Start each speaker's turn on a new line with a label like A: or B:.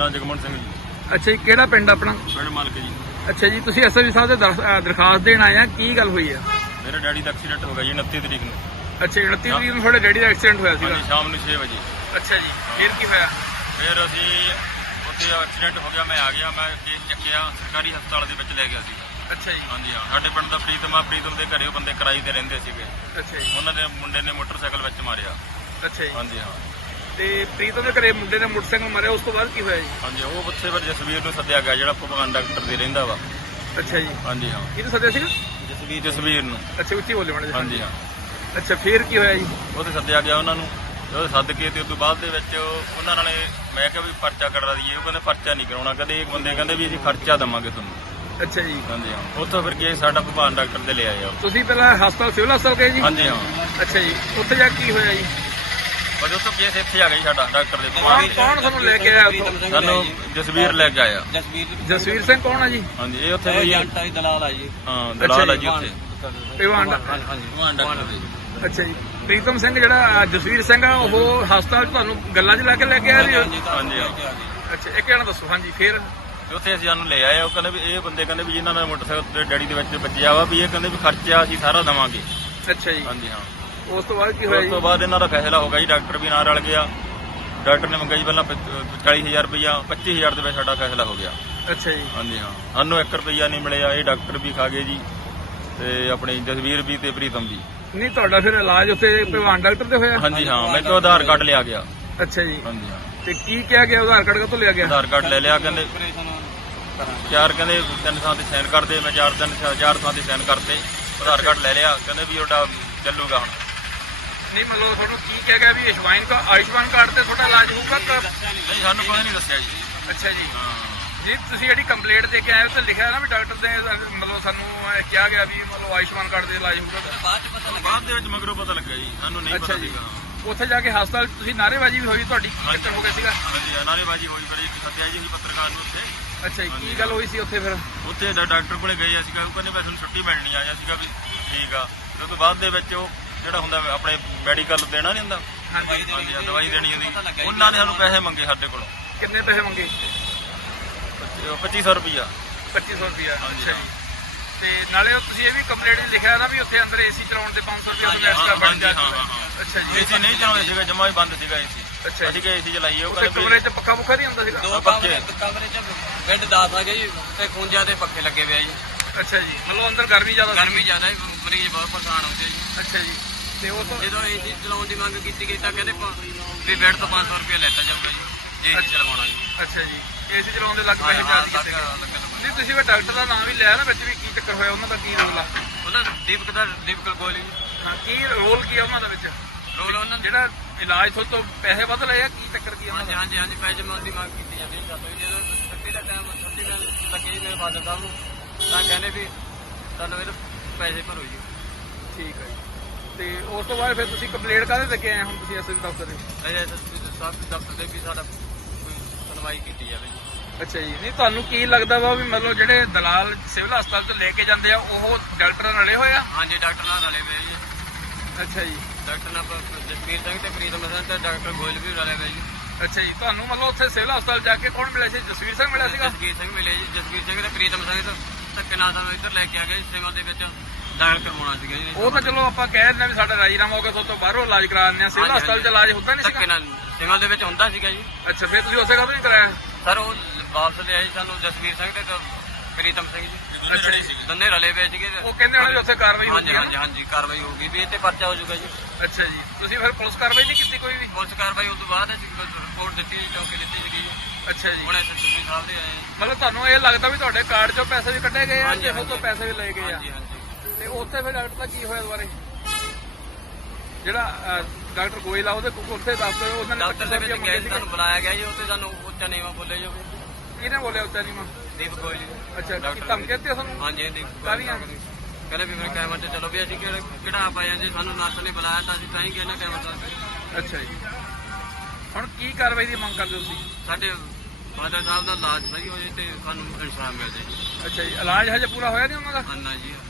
A: ਜਗਮਨ ਸਿੰਘ ਜੀ।
B: ਅੱਛਾ ਜੀ, ਕਿਹੜਾ ਪਿੰਡ ਆਪਣਾ?
A: ਪਿੰਡ ਮਾਲਕ ਜੀ।
B: ਅੱਛਾ ਜੀ, ਤੁਸੀਂ ਐਸਐਸਪੀ ਸਾਹਿਬ ਦੇ ਦਰਖਾਸਤ ਦੇਣ ਆਏ ਆ, ਕੀ ਗੱਲ ਹੋਈ ਆ?
A: ਮੇਰੇ ਡੈਡੀ ਦਾ ਐਕਸੀਡੈਂਟ ਹੋ ਗਿਆ ਜੀ 29 ਤਰੀਕ ਨੂੰ।
B: ਅੱਛਾ, 29 ਤਰੀਕ ਨੂੰ ਤੁਹਾਡੇ ਡੈਡੀ ਦਾ ਐਕਸੀਡੈਂਟ ਹੋਇਆ ਸੀਗਾ?
A: ਹਾਂਜੀ, ਸ਼ਾਮ ਨੂੰ 6 ਵਜੇ।
B: ਅੱਛਾ ਜੀ, ਫਿਰ ਕੀ ਹੋਇਆ?
A: ਫਿਰ ਅਸੀਂ ਉੱਥੇ ਐਕਸੀਡੈਂਟ ਹੋ ਗਿਆ, ਮੈਂ ਆ ਗਿਆ, ਮੈਂ ਕੇਸ ਚੱਕਿਆ, ਸਰਕਾਰੀ ਹਸਪਤਾਲ ਦੇ ਵਿੱਚ ਲੈ ਗਿਆ ਸੀ।
B: ਅੱਛਾ ਜੀ।
A: ਹਾਂਜੀ ਹਾਂ, ਸਾਡੇ ਪਿੰਡ ਦਾ ਪ੍ਰੀਤਮ ਦੇ ਘਰੇ ਉਹ ਬੰਦੇ ਕਿਰਾਏ ਤੇ ਰਹਿੰਦੇ ਸੀਗੇ।
B: ਅੱਛਾ ਜੀ।
A: ਉਹਨਾਂ ਦੇ ਮੁੰਡੇ ਨੇ ਮੋਟਰਸਾਈਕਲ ਵਿੱਚ ਮਾਰਿਆ।
B: ਅੱਛਾ ਜੀ।
A: ਹਾਂਜੀ ਹਾਂ।
B: ਤੇ ਪ੍ਰੀਤਮ ਦੇ ਘਰੇ ਮੁੰਡੇ ਨੇ ਮੋਟਰਸਾਈਕਲ ਮਾਰਿਆ, ਉਸ ਤੋਂ ਬਾਅਦ ਕੀ ਹੋਇਆ ਜੀ?
A: ਹਾਂਜੀ, ਉਹ ਉੱਥੇ ਫਿਰ ਜਸਵੀਰ ਨੂੰ ਸੱਦਿਆ ਗਿਆ, ਜਿਹੜਾ ਭਗਵਾਨ ਡਾਕਟਰ ਦੇ ਰਹਿੰਦਾ ਵਾ।
B: ਅੱਛਾ ਜੀ।
A: ਹਾਂਜੀ ਹਾਂ।
B: ਕਿਹਨੂੰ ਸੱਦਿਆ ਸੀਗਾ?
A: ਜਸਵੀਰ ਨੂੰ।
B: ਅੱਛਾ, ਉੱਚੀ ਬੋਲੇ ਮਾੜਾ ਜਿਹਾ।
A: ਹਾਂਜੀ ਹਾਂ।
B: ਅੱਛਾ, ਫਿਰ ਕੀ ਹੋਇਆ ਜੀ?
A: ਉਹਦੇ ਸੱਦਿਆ ਗਿਆ ਉਹਨਾਂ ਨੂੰ, ਉਹ ਸੱਦ ਕੇ ਤੇ ਉਸ ਤੋਂ ਬਾਅਦ ਦੇ ਵਿੱਚ ਉਹਨਾਂ ਨਾਲੇ ਮੈਂ ਕਿਹਾ ਵੀ ਪਰਚਾ ਕਰਾ ਦਈਏ। ਉਹ ਕਹਿੰਦੇ ਪਰਚਾ ਨਹੀਂ ਕਰਾਉਣਾ, ਕਹਿੰਦੇ ਇੱਕ ਬੰਦੇ ਕਹਿੰਦੇ ਵੀ ਅਸੀਂ ਖਰਚਾ ਦੇਵਾਂਗੇ ਤੁਹਾਨੂੰ।
B: ਅੱਛਾ ਜੀ।
A: ਹਾਂਜੀ ਹਾਂ। ਉੱਥੋਂ ਫਿਰ ਕੇਸ ਸਾਡਾ ਭਗਵਾਨ ਡਾਕਟਰ ਦੇ ਲੈ ਆਏ ਆ।
B: ਤੁਸੀਂ ਪਹਿਲਾਂ ਹਸਪਤਾਲ ਸਿਵਲ ਹਸਪਤਾਲ ਗਏ ਜੀ?
A: ਹਾਂਜੀ ਹਾਂ।
B: ਅੱਛਾ ਜੀ, ਉੱਥੇ ਜਾ ਕੇ ਕੀ ਹੋਇਆ ਜੀ?
A: ਬਸ ਉੱਥੋਂ ਕੇਸ ਇੱਥੇ ਆ ਗਿਆ ਜੀ ਸਾਡਾ ਡਾਕਟਰ ਦੇ
B: ਕੌਣ ਤੁਹਾਨੂੰ ਲੈ ਕੇ ਆਇਆ ਉੱਥੋਂ?
A: ਸਾਨੂੰ ਜਸਵੀਰ ਲੈ ਕੇ ਆਇਆ।
B: ਜਸਵੀਰ ਸਿੰਘ ਕੌਣ ਆ ਜੀ?
A: ਹਾਂਜੀ, ਇਹ ਉੱਥੇ ਕੋਈ
C: ਦਲਾਲ ਆ ਜੀ।
A: ਹਾਂ, ਦਲਾਲ ਆ ਜੀ ਉੱਥੇ।
B: ਭਗਵਾਨ
A: ਡਾਕਟਰ ਦੇ।
B: ਅੱਛਾ ਜੀ। ਪ੍ਰੀਤਮ ਸਿੰਘ ਜਿਹੜਾ ਜਸਵੀਰ ਸਿੰਘ ਆ, ਉਹ ਹਸਪਤਾਲ 'ਚ ਤੁਹਾਨੂੰ ਗੱਲਾਂ 'ਚ ਲੈ ਕੇ ਆਇਆ ਜੀ?
A: ਹਾਂਜੀ ਹਾਂ।
B: ਅੱਛਾ, ਇੱਕ ਜਣਾ ਦੱਸੋ। ਹਾਂਜੀ, ਫਿਰ?
A: ਤੇ ਉੱਥੇ ਅਸੀਂ ਸਾਨੂੰ ਲੈ ਆਏ। ਉਹ ਕਹਿੰਦੇ ਵੀ ਇਹ ਬੰਦੇ ਕਹਿੰਦੇ ਵੀ ਜਿਨ੍ਹਾਂ ਦਾ ਮੋਟਰਸਾਈਕਲ ਤੇ ਡੈਡੀ ਦੇ ਵਿੱਚ ਵੱਜਿਆ ਵਾ, ਵੀ ਇਹ ਕਹਿੰਦੇ ਵੀ ਖਰਚਾ ਅਸੀਂ ਸਾਰਾ ਦੇਵਾਂਗੇ।
B: ਅੱਛਾ ਜੀ।
A: ਹਾਂਜੀ ਹਾਂ।
B: ਉਸ ਤੋਂ ਬਾਅਦ ਕੀ ਹੋਇਆ
A: ਉਸ
B: ਜੀ?
A: ਤੋਂ ਬਾਅਦ ਇਹਨਾਂ ਦਾ ਫੈਸਲਾ ਹੋ ਗਿਆ ਜੀ, ਡਾਕਟਰ ਵੀ ਨਾਲ ਰਲ ਗਿਆ। ਡਾਕਟਰ ਨੇ ਮੰਗਿਆ ਜੀ ਪਹਿਲਾਂ 40,000 ਰੁਪਇਆ, 25,000 ਦੇ ਵਿੱਚ ਸਾਡਾ ਫੈਸਲਾ ਹੋ ਗਿਆ।
B: ਅੱਛਾ ਜੀ।
A: ਹਾਂਜੀ ਹਾਂ। ਸਾਨੂੰ 1 ਰੁਪਇਆ ਨਹੀਂ ਮਿਲਿਆ। ਇਹ ਡਾਕਟਰ ਵੀ ਖਾ ਗਏ ਜੀ, ਤੇ ਆਪਣੀ ਜਸਵੀਰ ਵੀ ਤੇ ਪ੍ਰੀਤਮ ਵੀ।
B: ਨਹੀਂ, ਤੁਹਾਡਾ ਫਿਰ ਇਲਾਜ ਉੱਥੇ ਭਗਵਾਨ ਡਾਕਟਰ ਦੇ ਹੋਇਆ?
A: ਹਾਂਜੀ ਹਾਂ। ਮੈਂ ਤੋਂ ਆਧਾਰ ਕਾਰਡ ਲਿਆ ਗਿਆ।
B: ਅੱਛਾ ਜੀ।
A: ਹਾਂਜੀ ਹਾਂ।
B: ਤੇ ਕੀ ਕਿਹਾ ਗਿਆ? ਆਧਾਰ ਕਾਰਡ ਕਦੋਂ ਲਿਆ ਗਿਆ?
A: ਆਧਾਰ ਕਾਰਡ ਲੈ ਲਿਆ। ਕਹਿੰਦੇ ਕਹਿੰਦੇ 3 ਥਾਂ ਤੇ ਸਾਈਨ ਕਰਦੇ। ਮੈਂ 4 ਥਾਂ ਤੇ ਸਾਈਨ ਕਰਤੇ। ਆਧਾਰ ਕਾਰਡ ਲੈ ਲਿਆ। ਕਹਿੰਦੇ ਵੀ ਉਹਦਾ ਚੱਲੂਗਾ ਹੁਣ।
B: ਨਹੀਂ, ਮਤਲਬ ਤੁਹਾਨੂੰ ਕੀ ਕਿਹਾ ਗਿਆ ਵੀ ਆਯੁਸ਼ਮਾਨ ਕਾਰਡ ਤੇ ਤੁਹਾਡਾ ਇਲਾਜ ਹੋਊਗਾ?
A: ਨਹੀਂ, ਸਾਨੂੰ ਕੋਈ ਨਹੀਂ ਦੱਸਿਆ ਜੀ।
B: ਅੱਛਾ ਜੀ।
A: ਹਾਂ।
B: ਜੀ, ਤੁਸੀਂ ਜਿਹੜੀ ਕੰਪਲੇਂਟ ਦੇ ਕੇ ਆਏ ਹੋ ਤੇ ਲਿਖਿਆ ਨਾ ਵੀ ਡਾਕਟਰ ਦੇ ਮਤਲਬ ਸਾਨੂੰ ਕਿਹਾ ਗਿਆ ਵੀ ਮਤਲਬ ਆਯੁਸ਼ਮਾਨ ਕਾਰਡ ਦੇ ਇਲਾਜ ਹੋਊਗਾ?
A: ਬਾਅਦ ਦੇ ਵਿੱਚ ਮਗਰੋਂ ਪਤਾ ਲੱਗਾ ਜੀ, ਸਾਨੂੰ ਨਹੀਂ ਪਤਾ ਸੀਗਾ।
B: ਉੱਥੇ ਜਾ ਕੇ ਹਸਪਤਾਲ ਤੁਸੀਂ ਨਾਅਰੇਬਾਜ਼ੀ ਵੀ ਹੋਈ ਤੁਹਾਡੀ, ਕੀ ਚੱਕਰ ਹੋ ਗਿਆ ਸੀਗਾ?
A: ਹਾਂਜੀ, ਨਾਅਰੇਬਾਜ਼ੀ ਹੋਈ। ਫਿਰ ਇੱਕ ਸੱਦਿਆ ਜੀ ਅਸੀਂ ਪੱਤਰਕਾਰ ਨੂੰ ਉੱਥੇ।
B: ਅੱਛਾ ਜੀ, ਕੀ ਗੱਲ ਹੋਈ ਸੀ ਉੱਥੇ ਫਿਰ?
A: ਉੱਥੇ ਡਾਕਟਰ ਕੋਲੇ ਗਏ ਅਸੀਂ, ਉਹ ਕਹਿੰਦੇ ਮੈਂ ਤੁਹਾਨੂੰ ਛੁੱਟੀ ਮਿਲਣੀ ਆਇਆ ਸੀਗਾ ਵੀ ਠੀਕ ਆ। ਉਸ ਤੋਂ ਬਾਅਦ ਦੇ ਵਿੱਚ ਉਹ ਜਿਹੜਾ ਹੁੰਦਾ ਆਪਣੇ ਮੈਡੀਕਲ ਦੇਣਾ ਨਹੀਂ ਹੁੰਦਾ, ਹਾਂਜੀ, ਦਵਾਈ ਦੇਣੀ ਹੁੰਦੀ, ਉਹਨਾਂ ਨੇ ਸਾਨੂੰ ਪੈਸੇ ਮੰਗੇ ਸਾਡੇ ਕੋਲੋਂ।
B: ਕਿੰਨੇ ਪੈਸੇ ਮੰਗੇ?
A: 2500 ਰੁਪਇਆ।
B: 2500 ਰੁਪਇਆ।
A: ਹਾਂਜੀ
B: ਅੱਛਾ ਜੀ। ਤੇ ਨਾਲੇ ਤੁਸੀਂ ਇਹ ਵੀ ਕੰਪਲੇਂਟ ਲਿਖਿਆ ਨਾ ਵੀ ਉੱਥੇ ਅੰਦਰ ਏਸੀ ਚਲਾਉਣ ਤੇ 500 ਰੁਪਇਆ ਤੋਂ ਐਕਸਟਰਾ ਬਣ ਜਾਂਦਾ। ਅੱਛਾ ਜੀ।
A: ਏਸੀ ਨਹੀਂ ਚਲਾਉਂਦੇ ਸੀਗਾ, ਜਮਾ ਹੀ ਬੰਦ ਸੀਗਾ ਏਸੀ।
B: ਅੱਛਾ
A: ਅਸੀਂ ਕਿ ਏਸੀ ਚਲਾਈਏ। ਉਹ
B: ਕਹਿੰਦੇ
A: ਕਹਿੰਦੇ
B: ਕਮਰੇ 'ਚ ਪੱਖਾ ਪੁੱਖਾ ਨਹੀਂ ਹੁੰਦਾ ਸੀਗਾ?
C: ਦੋ ਕਮਰੇ 'ਚ ਬੈੱਡ 10 ਆ ਗਏ ਜੀ, ਤੇ 51 ਦੇ ਪੱਖੇ ਲੱਗੇ ਹੋਏ ਆ ਜੀ।
B: ਅੱਛਾ ਜੀ, ਮਤਲਬ ਅੰਦਰ ਗਰਮੀ ਜ਼ਿਆਦਾ?
C: ਗਰਮੀ ਜ਼ਿਆਦਾ ਹੈ, ਮਰੀਜ਼ ਬਹੁਤ ਪਰੇਸ਼ਾਨ ਹੁੰਦੇ ਜੀ।
B: ਅੱਛਾ ਜੀ। ਤੇ ਉਹ ਤੋਂ
C: ਜਦੋਂ ਏਸੀ ਚਲਾਉਣ ਦੀ ਮੰਗ ਕੀਤੀ ਗਈ ਤਾਂ ਕਹਿੰਦੇ ਵੀ ਬੈੱਡ ਤੋਂ 500 ਰੁਪਏ ਲੈਤਾ ਜਾਊਗਾ ਜੀ, ਜੇ ਏਸੀ ਚਲਵਾਉਣਾ ਜੀ।
B: ਅੱਛਾ ਜੀ, ਏਸੀ ਚਲਾਉਣ ਦੇ ਲੱਗ ਪੈਸੇ ਚਾਰਜ ਕੀਤੇ ਗਏ। ਨਹੀਂ, ਤੁਸੀਂ ਵੀ ਡਾਕਟਰ ਦਾ ਨਾਮ ਵੀ ਲਿਆ ਨਾ ਵਿੱਚ, ਵੀ ਕੀ ਚੱਕਰ ਹੋਇਆ, ਉਹਨਾਂ ਦਾ ਕੀ ਰੋਲ ਆ?
C: ਉਹਨਾਂ ਦੀਪਕ ਗੋਲੀ ਜੀ।
B: ਕੀ ਰੋਲ ਕੀ ਆ ਉਹਨਾਂ ਦਾ ਵਿੱਚ?
C: ਰੋਲ ਉਹਨਾਂ
B: ਜਿਹੜਾ ਇਲਾਜ ਤੋਂ ਪੈਸੇ ਵੱਧ ਲਏ ਆ, ਕੀ ਚੱਕਰ ਕੀ ਆ ਉਹਨਾਂ ਦਾ?
C: ਹਾਂਜੀ, ਪੈਸੇ ਮੰਗ ਦੀ ਮੰਗ ਕੀਤੀ ਜਾਂਦੀ ਹੈ। ਜਦੋਂ ਛੁੱਟੀ ਦਾ ਟਾਈਮ ਲੱਗੇ ਜੀ ਮੇਰੇ ਫਾਦਰ ਸਾਹਿਬ ਨੂੰ, ਤਾਂ ਕਹਿੰਦੇ ਵੀ ਤੁਹਾਨੂੰ ਇਹਦੇ ਪੈਸੇ ਭਰੋ ਜੀ।
B: ਠੀਕ ਹੈ ਜੀ। ਤੇ ਉਸ ਤੋਂ ਬਾਅਦ ਫਿਰ ਤੁਸੀਂ ਕੰਪਲੇਂਟ ਕਾਹਦੇ ਤੇ ਕੇ ਆਏ ਹੁਣ ਤੁਸੀਂ ਐਸਐਸਪੀ ਦਫ਼ਤਰ ਦੇ?
C: ਸਭ ਦਫ਼ਤਰ ਦੇ ਵੀ ਸਾਡਾ ਕੋਈ ਸੁਣਵਾਈ ਕੀਤੀ ਜਾਵੇ ਜੀ।
B: ਅੱਛਾ ਜੀ। ਨਹੀਂ, ਤੁਹਾਨੂੰ ਕੀ ਲੱਗਦਾ ਵਾ ਵੀ ਮਤਲਬ ਜਿਹੜੇ ਦਲਾਲ ਸਿਵਲ ਹਸਪਤਾਲ ਤੋਂ ਲੈ ਕੇ ਜਾਂਦੇ ਆ, ਉਹ ਡਾਕਟਰ ਨਾਲ ਰਲੇ ਹੋਏ ਆ?
C: ਹਾਂਜੀ, ਡਾਕਟਰ ਨਾਲ ਰਲੇ ਹੋਏ ਜੀ।
B: ਅੱਛਾ ਜੀ।
C: ਡਾਕਟਰ ਨਾਲ ਜਸਵੀਰ ਸਿੰਘ ਤੇ ਪ੍ਰੀਤਮ ਸਿੰਘ ਤੇ ਡਾਕਟਰ ਗੋਇਲ ਵੀ ਰਲੇ ਹੋਏ ਜੀ।
B: ਅੱਛਾ ਜੀ। ਤੁਹਾਨੂੰ ਮਤਲਬ ਉੱਥੇ ਸਿਵਲ ਹਸਪਤਾਲ ਜਾ ਕੇ ਕੌਣ ਮਿਲਿਆ ਸੀ? ਜਸਵੀਰ ਸਿੰਘ ਮਿਲਿਆ ਸੀਗਾ?
C: ਜਸਵੀਰ ਸਿੰਘ ਮਿਲੇ ਜੀ। ਜਸਵੀਰ ਸਿੰਘ ਤੇ ਪ੍ਰੀਤਮ ਸਿੰਘ ਤੋਂ ਧੱਕੇ ਨਾਲ ਸਾਨੂੰ ਇੱਧਰ ਲੈ ਕੇ ਆ ਗਏ ਸੇਵਾ ਦੇ ਵਿੱਚ ਦਾਖਲ ਕਰਵਾਉਣਾ ਸੀਗਾ ਜੀ।
B: ਉਹ ਤਾਂ ਚਲੋ ਆਪਾਂ ਕਹਿ ਦਿੰਦੇ ਵੀ ਸਾਡਾ ਰਾਜੀਨਾਮਾ ਹੋ ਗਿਆ, ਤੋਂ ਬਾਹਰੋਂ ਇਲਾਜ ਕਰਾ ਦਿੰਦੇ ਆ। ਸਿਵਲ ਹਸਪਤਾਲ 'ਚ ਇਲਾਜ ਹੁੰਦਾ ਨਹੀਂ
C: ਧੱਕੇ
B: ਸੀਗਾ?
C: ਨਾਲ ਸੇਵਾ ਦੇ ਵਿੱਚ ਹੁੰਦਾ ਸੀਗਾ ਜੀ।
B: ਅੱਛਾ, ਫਿਰ ਤੁਸੀਂ ਉਸੇ ਕਾਹਤੋਂ ਨਹੀਂ ਕਰਾਇਆ?
C: ਸਰ ਉਹ ਵਾਪਸ ਲਿਆਏ ਸਾਨੂੰ ਜਸਵੀਰ ਸਿੰਘ ਤੇ ਪ੍ਰੀਤਮ ਸਿੰਘ ਜੀ, ਦੋਨੇ ਰਲੇ ਹੋਏ ਸੀਗੇ।
B: ਉਹ ਕਹਿੰਦੇ ਹੋਣੇ ਵੀ ਉੱਥੇ ਕਾਰਵਾਈ ਹੋ ਗਈ।
C: ਹਾਂਜੀ, ਕਾਰਵਾਈ ਹੋ ਗਈ ਵੀ ਇਹ ਤੇ ਪਰਚਾ ਹੋ ਜਾਊਗਾ ਜੀ।
B: ਅੱਛਾ ਜੀ। ਤੁਸੀਂ ਫਿਰ ਪੁਲਿਸ ਕਾਰਵਾਈ ਨਹੀਂ ਕੀਤੀ ਕੋਈ ਵੀ?
C: ਪੁਲਿਸ ਕਾਰਵਾਈ ਉਸ ਤੋਂ ਬਾਅਦ ਅਸੀਂ ਰਿਪੋਰਟ ਦਿੱਤੀ, ਚੌਕੀ ਦਿੱਤੀ ਸੀਗੀ ਜੀ।
B: ਅੱਛਾ ਜੀ।
C: ਹੁਣ ਐਸਐਸਪੀ ਸਾਹਿਬ ਦੇ ਆਏ।
B: ਮਤਲਬ ਤੁਹਾਨੂੰ ਇਹ ਲੱਗਦਾ ਵੀ ਤੁਹਾਡੇ ਕਾਰਡ 'ਚੋਂ ਪੈਸੇ ਵੀ ਕੱਢੇ ਗਏ ਆ ਤੇ ਉਹ ਤੋਂ ਪੈਸੇ ਵੀ ਲਏ ਗਏ ਆ?
C: ਹਾਂਜੀ।
B: ਤੇ ਉੱਥੇ ਫਿਰ ਡਾਕਟਰ ਦਾ ਕੀ ਹੋਇਆ ਦੁਬਾਰੇ? ਜਿਹੜਾ ਡਾਕਟਰ ਗੋਇਲ ਆ, ਉਹਦੇ ਉੱਥੇ ਦੱਸ ਉਹਨਾਂ ਨੇ
C: ਡਾਕਟਰ ਦੇ ਵਿੱਚ ਗਏ, ਸਾਨੂੰ ਬੁਲਾਇਆ ਗਿਆ ਜੀ। ਉੱਥੇ ਸਾਨੂੰ ਉੱਚਾ ਨੀਵਾਂ ਬੋਲੇ ਜਾਵੇ।
B: ਕਿਹਨੇ ਬੋਲਿਆ ਉੱਚਾ ਨੀਵਾਂ?
C: ਦੀਪ ਗੋਇਲ ਜੀ।
B: ਅੱਛਾ, ਧਮਕੀ ਦਿੱਤੀ ਤੁਹਾਨੂੰ?
C: ਹਾਂਜੀ, ਦੀਪ
B: ਕਾਹਦੀਆਂ?
C: ਕਹਿੰਦੇ ਵੀ ਮੇਰੇ ਕੈਮਰੇ 'ਚ ਚਲੋ ਵੀ ਅਸੀਂ ਕਿਹੜਾ ਆਪ ਆਏ ਜੀ, ਸਾਨੂੰ ਨਰਸ ਨੇ ਬੁਲਾਇਆ ਤਾਂ ਅਸੀਂ ਤਾਂ ਹੀ ਗਏ ਨਾ ਕੈਮਰੇ 'ਚ।
B: ਅੱਛਾ ਜੀ। ਹੁਣ ਕੀ ਕਾਰਵਾਈ ਦੀ ਮੰਗ ਕਰਦੇ ਹੋ ਤੁਸੀਂ?
C: ਸਾਡੇ ਫਾਦਰ ਸਾਹਿਬ ਦਾ ਇਲਾਜ ਸਹੀ ਹੋ ਜਾਏ ਤੇ ਸਾਨੂੰ ਇਨਸਾਫ ਮਿਲ ਜਾਏ।
B: ਅੱਛਾ ਜੀ। ਇਲਾਜ ਹਜੇ ਪੂਰਾ ਹੋਇਆ ਨਹੀਂ ਉਹਨਾਂ ਦਾ?
C: ਅੰਨਾ ਜੀ।